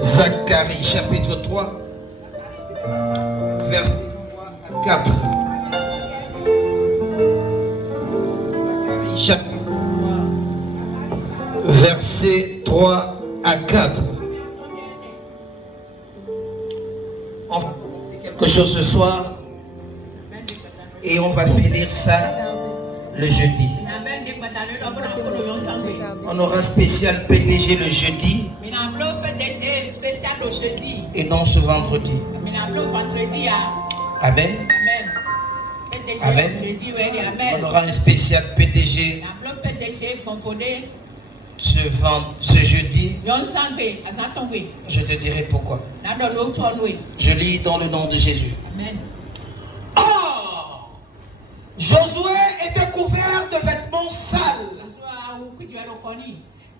Zacharie chapitre 3, verset 3 à 4. Zacharie chapitre 3, verset 3 à 4. On va commencer quelque chose ce soir et on va finir ça le jeudi. On aura spécial PDG le jeudi et non ce vendredi. Amen. Amen. On aura un spécial PDG ce jeudi. Je te dirai pourquoi. Je lis dans le nom de Jésus. Amen. Or, Josué était couvert de vêtements sales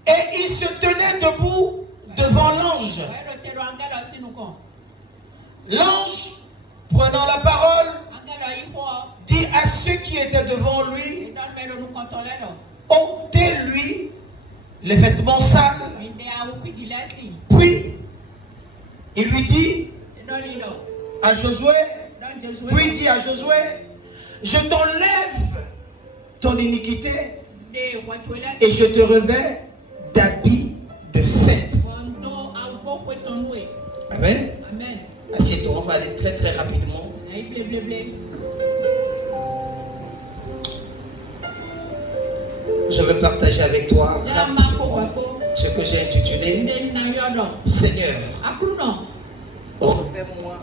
et il se tenait debout devant l'ange. L'ange, prenant la parole, dit à ceux qui étaient devant lui, ôtez-lui les vêtements sales. Puis, il lui dit à Josué, puis dit à Josué, je t'enlève ton iniquité et je te revêts d'habits de fête. Amen. Assieds-toi, on va aller très très rapidement. Je veux partager avec toi rapidement ce que j'ai intitulé Seigneur, refais-moi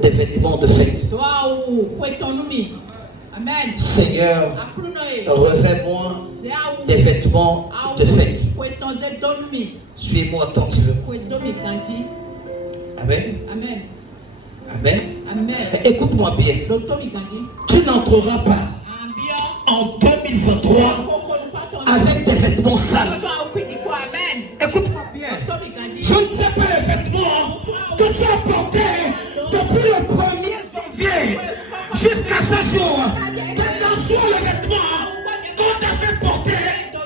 des vêtements de fête. Seigneur, refais-moi des vêtements de fête. Suis-moi attentivement. Amen. Amen. Écoute-moi bien. Tu n'entreras pas en 2023 avec des vêtements sales. Écoute-moi bien. Je ne sais pas les vêtements que tu as portés depuis le 1er janvier jusqu'à ce jour. Quel qu'en soit le vêtement qu'on t'a fait porter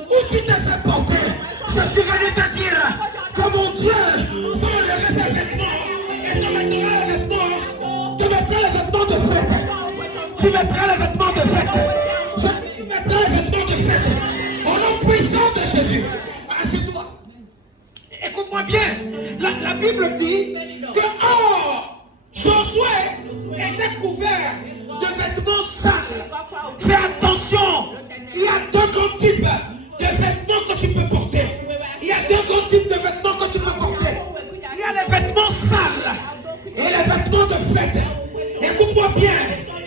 ou tu t'es fait porter, je suis venu te dire que mon Dieu va enlever ces vêtements et te mettra les vêtements. Tu mettras les vêtements de fête. Tu mettras les vêtements de fête. Tu mettras les vêtements de fête. Au nom puissant de Jésus. Assieds-toi. Écoute-moi bien. La Bible dit que Josué était couvert de vêtements sales. Fais attention. Il y a deux grands types de vêtements que tu peux porter. Il y a deux grands types de vêtements que tu peux porter. Il y a les vêtements sales et les vêtements de fête. Écoute-moi bien.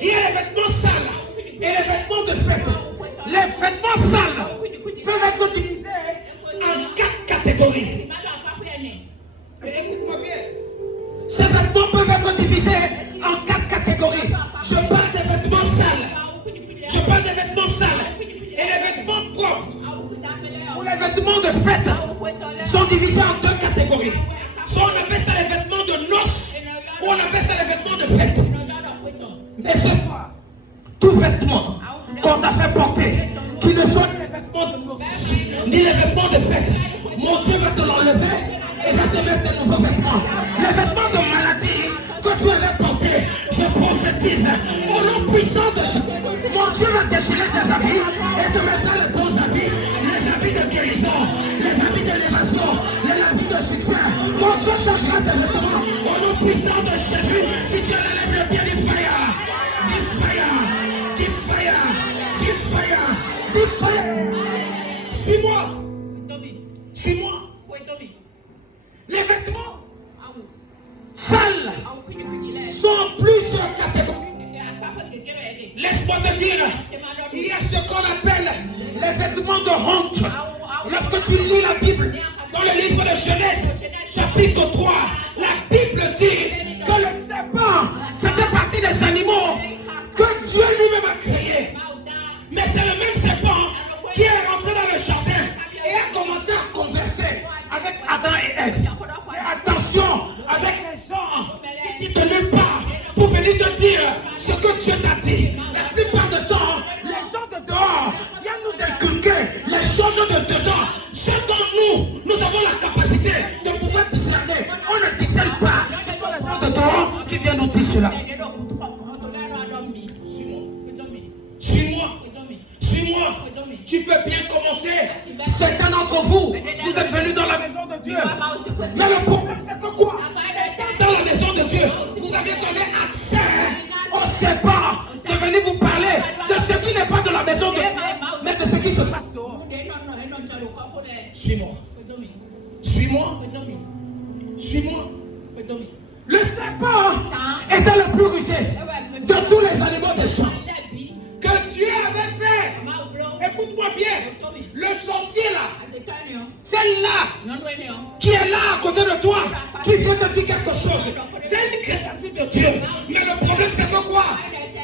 Il y a les vêtements sales et les vêtements de fête. Les vêtements sales peuvent être divisés en 4 catégories. Écoute-moi bien. Ces vêtements peuvent être divisés en 4 catégories. Je parle des vêtements sales. Je parle des vêtements sales et les vêtements propres. Ou les vêtements de fête sont divisés en 2 catégories. Soit on appelle ça les vêtements de noces ou on appelle ça les vêtements de fête. Mais ce soir, tout vêtement qu'on t'a fait porter, qui ne sont ni les vêtements de noces, ni les vêtements de fête, mon Dieu va te l'enlever et va te mettre de nouveaux vêtements. Les vêtements de maladie que tu avais portés, je prophétise au nom puissant de Jésus. Mon Dieu va déchirer ses habits et te mettra les bons habits, les habits de guérison, les habits d'élévation, les habits de succès. Mon Dieu changera tes vêtements au nom puissant de Jésus. Si tu enlèves le bien du fire, du fire, du fire, du fire, du fire. Suis-moi. Suis-moi. Les vêtements sales sont en plusieurs catégories. Laisse-moi te dire, il y a ce qu'on appelle les vêtements de honte. Lorsque tu lis la Bible, dans le livre de Genèse, chapitre 3, la Bible dit que le serpent, ça fait partie des animaux que Dieu lui-même a créés. Mais c'est le même serpent qui est rentré dans le jardin et a commencé à converser avec Adam et Ève. Fais attention avec les gens qui ne te nulle part pour venir te dire ce que Dieu t'a dit. La plupart du temps, les gens de dehors viennent nous inculquer les choses de dedans. Ce dont nous avons la capacité de pouvoir discerner. On ne de Dieu. Mais le problème, c'est que quoi? Dans la maison de Dieu, vous avez donné accès au sépa de venir vous parler de ce qui n'est pas de la maison de Dieu, mais de ce qui se passe dehors. Suis-moi. Suis-moi. Suis-moi. Le serpent était le plus rusé de tous les animaux des champs que Dieu avait fait. Écoute-moi bien. Le sorcier là, celle-là qui est là à côté de toi, qui vient te dire quelque chose, c'est une créature de Dieu. Mais le problème c'est que quoi?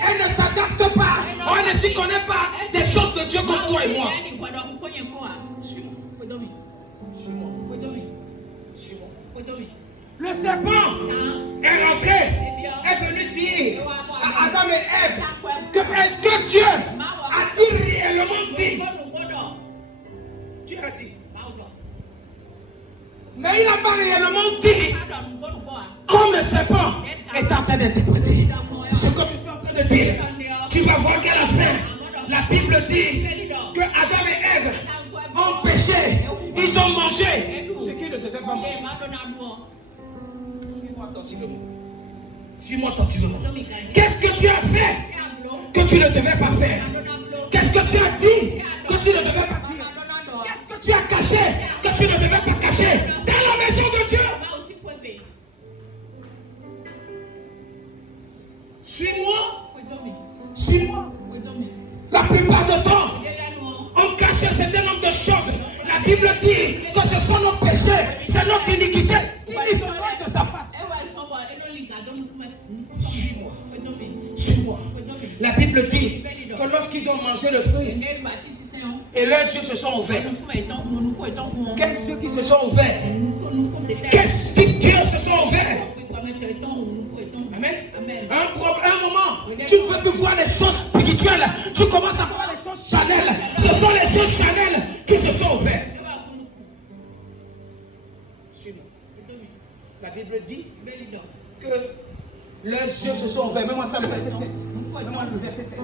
Elle ne s'adapte pas, ou elle ne s'y connaît pas des choses de Dieu comme toi et moi. Le serpent est rentré, est venu dire à Adam et Ève que est-ce que Dieu a-t-il réellement dit? Dieu a dit. Mais il n'a pas réellement dit comme le serpent est en train d'interpréter. C'est comme je suis en train de dire. Tu vas voir qu'à la fin, la Bible dit que Adam et Ève ont péché, ils ont mangé ce qu'ils ne devaient pas manger. Suis-moi attentivement. Qu'est-ce que tu as fait que tu ne devais pas faire? Qu'est-ce que tu as dit que tu ne devais pas dire? Qu'est-ce que tu as caché que tu ne devais pas cacher dans la maison de Dieu? Suis-moi. Suis-moi. La plupart du temps, on cache un certain nombre de choses. La Bible dit que ce sont nos péchés, c'est notre iniquité. Il de sa face. Suis-moi. Suis-moi. La Bible dit que lorsqu'ils ont mangé le fruit, et leurs yeux se sont ouverts. Quels yeux qui se sont ouverts? Quels types d'yeux se sont ouverts? Amen. Un moment, tu ne peux plus voir les choses spirituelles. Tu commences à voir les choses charnelles. Ce sont les choses charnelles qui se sont ouvertes. La Bible dit que leurs yeux se sont ouverts. Mets-moi ça le verset 7. Mets-moi le verset 7.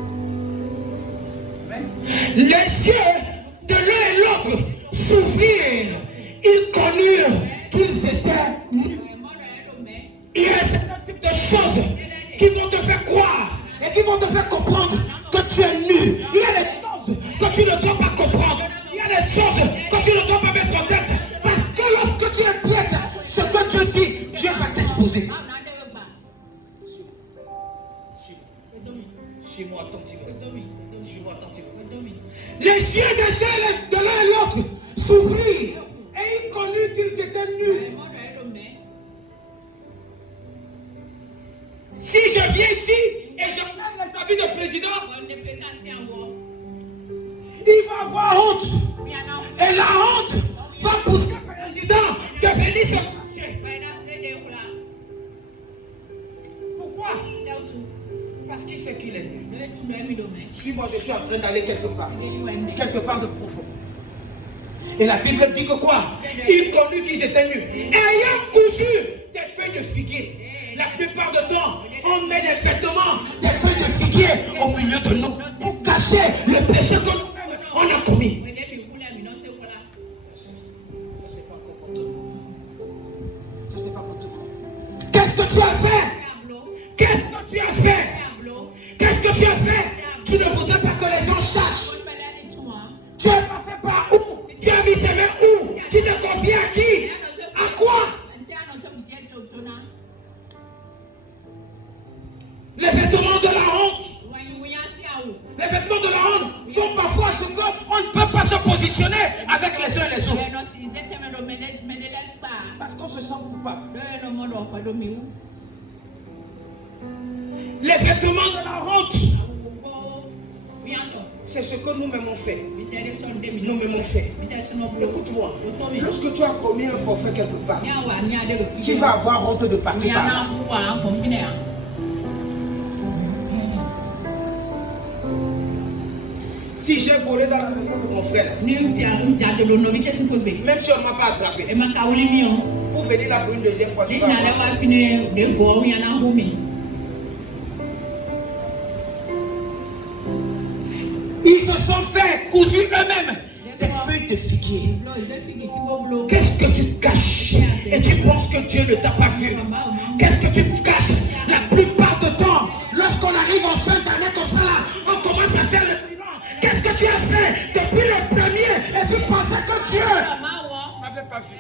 Les yeux de l'un et l'autre s'ouvrirent. Ils connurent qu'ils étaient nus. Il y a un certain type de choses qui vont te faire croire et qui vont te faire comprendre que tu es nu. Il y a des choses que tu ne dois pas comprendre. Il y a des choses que tu ne dois pas mettre en tête. Parce que lorsque tu es piètre, ce que Dieu dit, Dieu va t'exposer. Suis-moi attentivement. Suis-moi attentivement. Les yeux de l'un et l'autre s'ouvrirent et ils connurent qu'ils étaient nus. Si je viens ici et j'enlève les habits de président, il va avoir honte. Et la honte va pousser le président de venir se cacher. Pourquoi? Parce qu'il sait qu'il est nu. Suis-moi, je suis en train d'aller quelque part de profond. Et la Bible dit que quoi? Ils connurent qu'ils étaient nus. Ayant cousu des feuilles de figuier. La plupart du temps, on met des vêtements, des feuilles de figuier au milieu de nous pour cacher le péché que nous-mêmes on a commis. Ça, c'est pas encore pour tout le monde. Ça, c'est pas pour tout le monde. Qu'est-ce que tu as fait? Qu'est-ce que tu as fait? Qu'est-ce que tu as fait? Tu ne voudrais pas que les gens sachent. Tu es passé par où? Tu as mis tes mains où? Tu t'es confié à qui? À quoi? Les vêtements de la honte. Les vêtements de la honte sont parfois ce qu'on ne peut pas se positionner avec les uns et les autres. Parce qu'on se sent coupable. Les vêtements de la honte, c'est ce que nous-mêmes on fait. Nous-mêmes on fait. Écoute-moi, lorsque tu as commis un forfait quelque part, tu vas avoir honte de partir par là. Si j'ai volé dans la maison de mon frère, même si on ne m'a pas attrapé, pour venir là pour une deuxième fois, ils se sont fait cousu eux-mêmes des feuilles de figuier. caché? Qu'est-ce que tu caches? Et tu penses que Dieu ne t'a pas vu? Qu'est-ce que tu caches? La plupart du temps, lorsqu'on arrive en fin d'année comme ça, là, on commence à faire le bilan. Qu'est-ce que tu as fait depuis le premier et tu pensais que Dieu n'avait pas vu?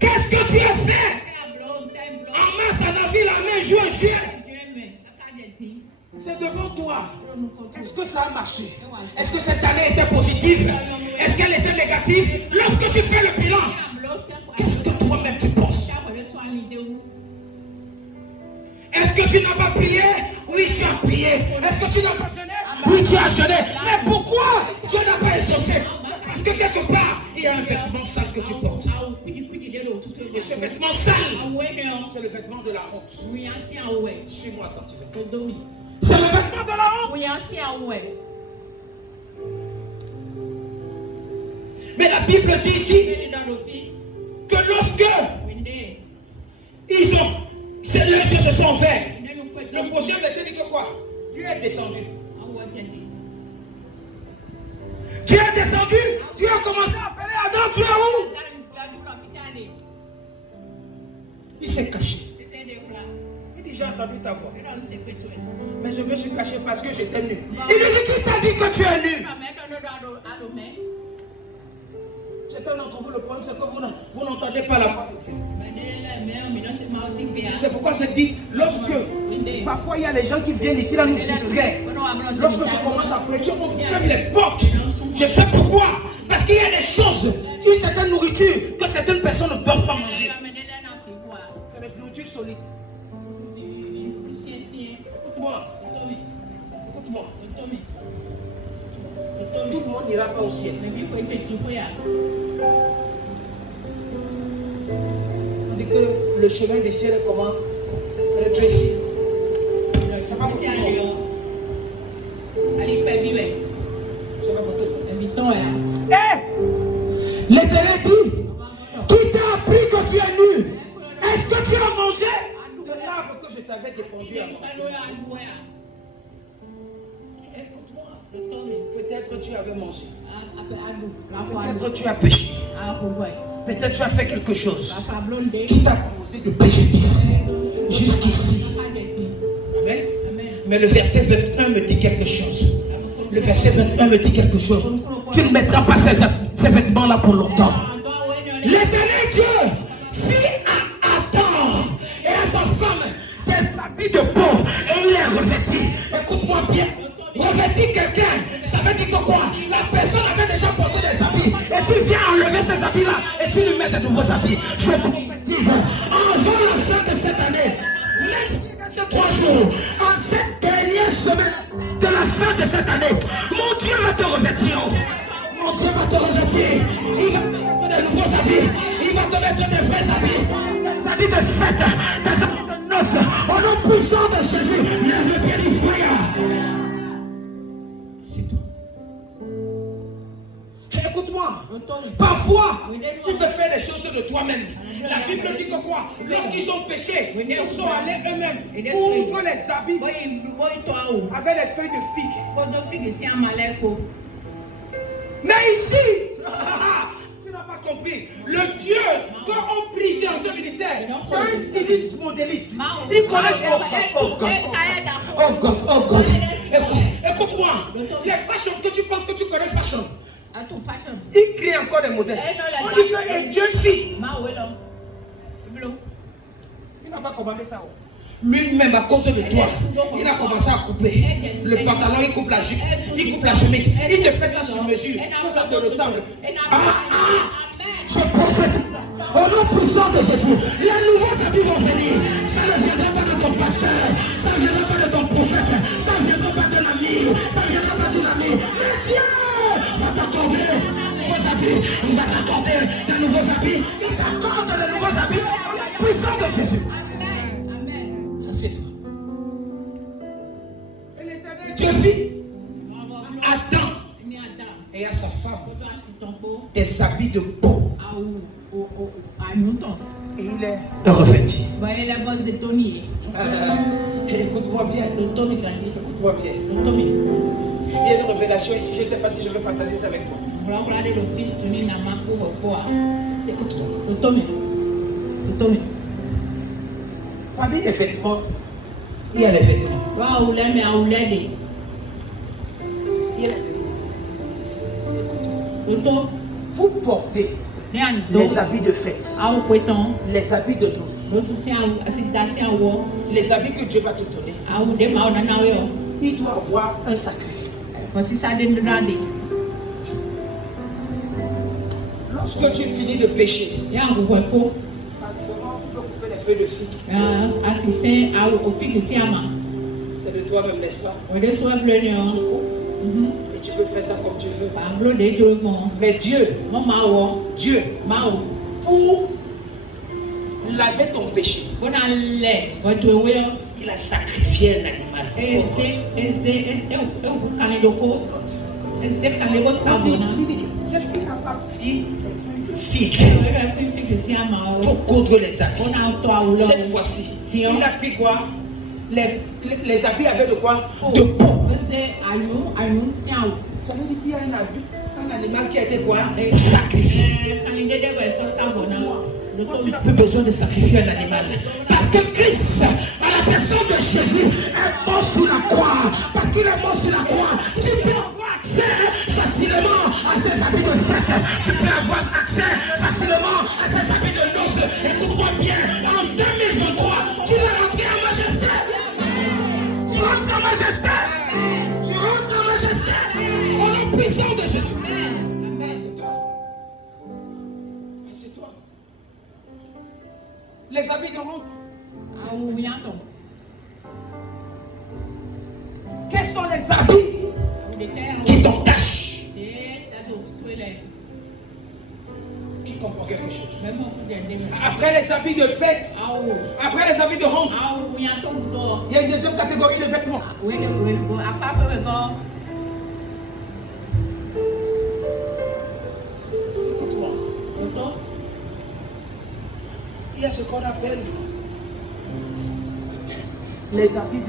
Qu'est-ce que tu as fait? En mars, en avril, en mai, juin, juillet. C'est devant toi. Est-ce que ça a marché? Est-ce que cette année était positive? Est-ce qu'elle était négative? Lorsque tu fais le bilan, qu'est-ce que toi-même tu penses? Est-ce que tu n'as pas prié? Oui, tu as prié. Est-ce que tu n'as pas jeûné? Oui, tu as jeûné. Mais pourquoi Dieu n'a pas exaucé? Parce que quelque part, il y a un vêtement sale que tu portes. Et ce vêtement sale, c'est le vêtement de la honte. Suis-moi attentivement. C'est le vêtement de la honte. Mais la Bible dit ici que lorsque ils ont, leurs yeux se sont ouverts, le prochain verset dit que quoi? Dieu est descendu. Dieu est descendu. Dieu a commencé à appeler Adam. Tu es où? Il s'est caché. Il dit, j'ai entendu ta voix. Mais je me suis caché parce que j'étais nu. Il lui dit, qui t'a dit que tu es nu? Certains d'entre vous, le problème, c'est que vous n'entendez pas la voix de Dieu. C'est pourquoi je dis, lorsque parfois il y a les gens qui viennent ici là nous distraire. Lorsque je commence à prêcher, on ferme les portes. Je sais pourquoi. Parce qu'il y a des choses, une certaine nourriture que certaines personnes ne doivent pas manger. La nourriture solide. Écoute-moi. Écoute-moi. Tout le monde n'ira pas au ciel. On dit que le chemin des cieux est comment? Rétréci. C'est pas pour tout le monde. C'est pas pour tout le monde. L'Éternel dit, qui t'a appris que tu es nu? Est-ce que tu as mangé de l'arbre que je t'avais défendu à manger? Écoute-moi. Peut-être tu avais mangé. Peut-être tu as péché. Peut-être tu as fait quelque chose qui t'a causé de préjudice jusqu'ici. Amen. Mais le verset 21 me dit quelque chose. Le verset 21 me dit quelque chose. Tu ne mettras pas ces vêtements-là pour longtemps. L'Éternel Dieu fit à Adam et à sa femme des habits de peau et il les revêtit. Écoute-moi bien. Revêtir quelqu'un, ça veut dire que quoi? La personne avait déjà porté des habits et tu viens enlever ces habits-là et tu lui mets de nouveaux habits. Je prophétise, avant la fin de cette année, même si c'est 3 jours, en cette dernière semaine de la fin de cette année, mon Dieu va te revêtir. Mon Dieu va te revêtir. Il va te mettre de nouveaux habits. Il va te mettre de vrais habits. Des habits de fête, des habits de noces. Au nom puissant de Jésus, lève le pied du foyer. C'est tout. Écoute-moi, parfois tu veux faire des choses de toi-même. La Bible dit que quoi? Lorsqu'ils ont péché, ils sont allés eux-mêmes pour les habits avec les feuilles de figue. Mais ici, tu n'as pas compris. Le Dieu qu'on prie dans ce ministère, c'est un styliste modéliste. Ils connaissent oh God. Écoute-moi, les fashion que tu penses que tu connais fashion. Il crée encore des modèles. On dit que Dieu fit. Il n'a pas commandé ça. Lui-même, à cause de toi, il a commencé à couper le pantalon, il coupe la jupe, il coupe la chemise. Il te fait ça sur mesure, que ça te ressemble. Je prophétise au nom puissant de Jésus. Les nouveaux habits vont venir. Ça ne viendra pas de ton pasteur, ça ne viendra pas de ton prophète, ça ne viendra pas de l'ami, ça ne viendra pas d'une amie. Mais Dieu va t'accorder de nouveaux habits. Il va t'accorder de nouveaux habits. Il t'accorde de nouveaux habits. Puissant de Jésus. Assieds-toi. Et l'Éternel Dieu fit Adam et à sa femme des habits de peau. Et il est revêtu. Écoute-moi bien. Écoute-moi bien. Il y a une révélation ici, je ne sais pas si je vais partager ça avec toi. Écoute-moi. Parmi les vêtements, il y a les vêtements. Il y a les vêtements. Vous portez les habits de fête, les habits de noces, les habits que Dieu va te donner. Il doit avoir un sacrifice. Lorsque tu finis de pécher, parce que vous pouvez couper les feuilles de figue. C'est de toi-même, n'est-ce pas? Tu coupes. Et tu peux faire ça comme tu veux. Mais Dieu, pour laver ton péché, il a sacrifié un animal. C'est ce qu'il n'a pas pris de figue pour coudre les habits. Cette fois-ci, il a pris quoi? Les habits avaient de quoi? De peau. Ça veut dire qu'il y a un animal qui a été quoi? Sacrifié. Toi, tu n'as plus besoin de sacrifier un animal. Parce que Christ, à la personne de Jésus, est mort sur la croix. Parce qu'il est mort sur la croix, tu peux avoir accès facilement à ces habits de fête. Tu peux avoir accès facilement à ces habits de noces. Écoute-moi bien, en 2023, tu vas rentrer en majesté. Tu rentres en majesté. Tu rentres en majesté. Au nom puissant de Jésus. C'est toi. Les habits de honte. Quels sont les habits qui t'entachent? Qui comprend quelque chose? Après les habits de fête, après les habits de honte, il y a une deuxième catégorie de vêtements. Écoute-moi. Il y a ce qu'on appelle les habits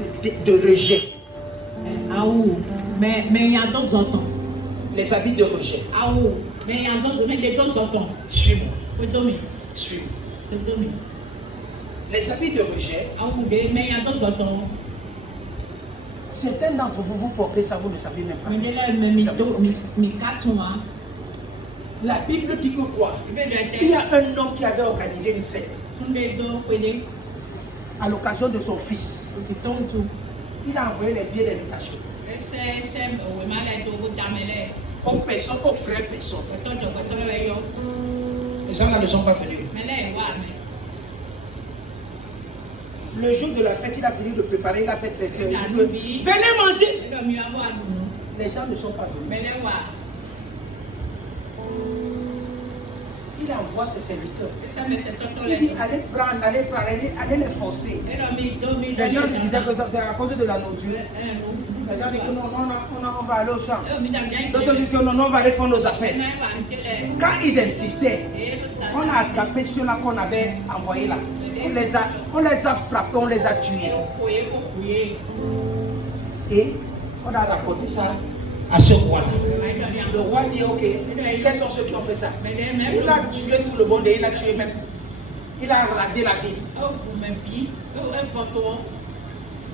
de rejet. Les habits de rejet. Suis-moi. Suis-moi. Les habits de rejet. Certains d'entre vous, vous portez ça, vous ne savez même pas. La Bible dit que quoi? Il y a un homme qui avait organisé une fête à l'occasion de son fils. Il a envoyé les billets d'invitation aux personnes, aux frères personnes. Les gens là ne sont pas venus. Le jour de la fête, il a fini de préparer, il a fait traiteur. Venez manger. Les gens ne sont pas venus. Il envoie ses serviteurs. Il dit allez prendre, allez les forcer. Les gens disaient que c'est à cause de la nourriture. Les gens disent que non, on va aller au champ. D'autres disent que non, on va aller faire nos affaires. Quand ils insistaient, on a attrapé ceux-là qu'on avait envoyés là. On les a frappés, on les a tués. Et on a rapporté ça à ce roi-là. Le roi dit ok, quels sont ceux qui ont fait ça? Il a tué tout le monde et il a tué même. Il a rasé la ville.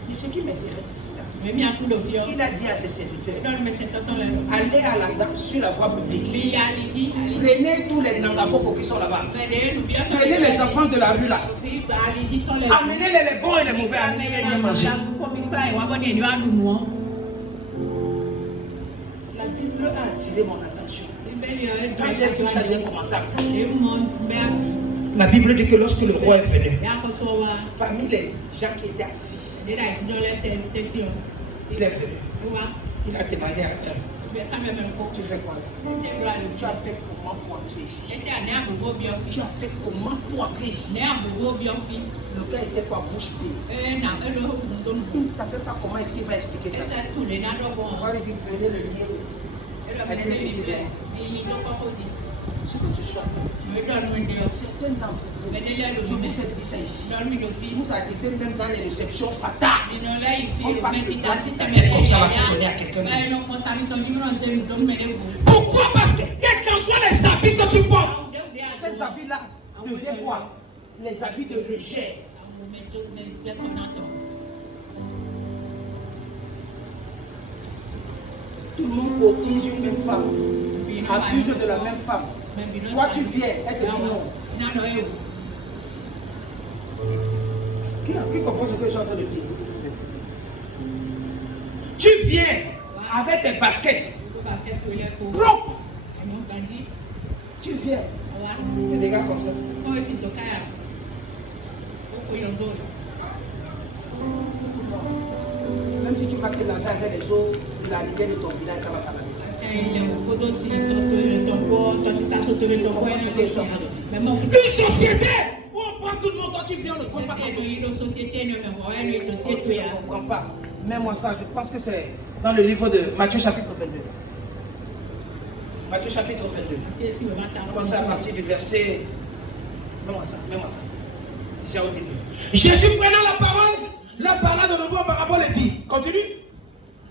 Mais ce qui m'intéresse ici là, il a dit à ses serviteurs, allez sur la voie publique. Prenez tous les nangaboko qui sont là-bas. Prenez les enfants de la rue là. Amenez-les les bons et les mauvais. Amenez-les à manger. La Bible a attiré mon attention. Quand j'ai vu ça, j'ai commencé à prier. La Bible dit que lorsque le roi est venu, parmi les gens qui étaient assis, il est venu. Il a demandé à eux, tu fais quoi là? Tu as fait comment pour entrer ici? Tu as fait comment pour entrer ici? Le gars était quoi, bouche bée. Il ne savait pas comment est-ce qu'il va expliquer ça. On va lui dire, prenez le livre. Ce que je suis en train de dire, certains d'entre vous, je vous ai dit ça ici, vous arrivez même dans les réceptions fatales. On passe le temps comme ça va pour donner à quelqu'un. Pourquoi? Parce que quels qu'en soient les habits que tu portes, ces habits-là deviennent quoi? Les habits de rejet. Tout le monde cotise une même femme, abuse de la même femme. Toi tu viens, elle te dit non. Qui comprend ce que je suis en train de dire? Tu viens avec tes baskets propres. Tu viens. Il y a des gars comme ça. Même si tu vas te laver avec les eaux de la rivière de ton village, ça va pas la ça. Une société où on prend tout le monde, toi tu viens, on ne prend pas ton dossier. Tu ne comprends pas. Mets-moi ça, je pense que c'est dans le livre de Matthieu chapitre 22. Matthieu chapitre 22. Commencez à partir du verset. Mets-moi ça. Déjà au début. Jésus prenant la parole, la parole de nouveau en parabole et dit, continue.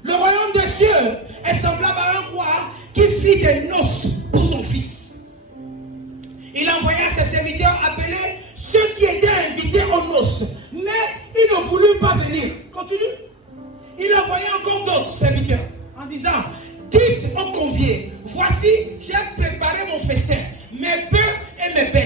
Le royaume des cieux est semblable à un roi qui fit des noces pour son fils. Il envoya ses serviteurs appeler ceux qui étaient invités aux noces, mais ils ne voulurent pas venir. Continue. Il envoya encore d'autres serviteurs en disant, dites aux conviés, voici, j'ai préparé mon festin, mes bœufs et mes bêtes.